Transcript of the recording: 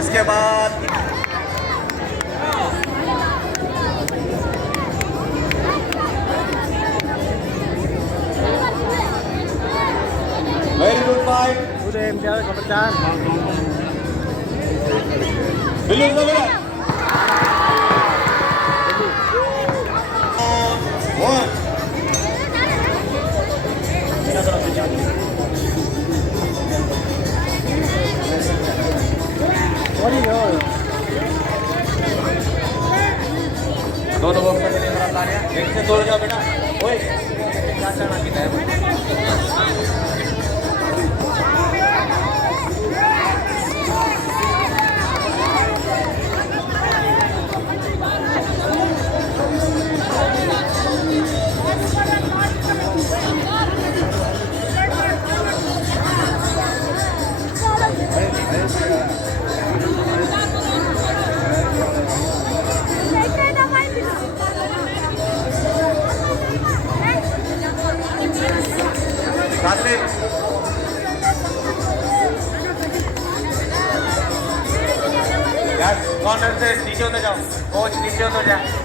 इसके बाद very good fight udah MTL kepercayaan बिल्कुल सही वन दोनों बॉक्स के लिए मेरा प्लान है एक से दौड़ जाओ बेटा ओए क्या करना कितना है कॉर्नर से नीचे उतर जाओ कोच नीचे उतर जाए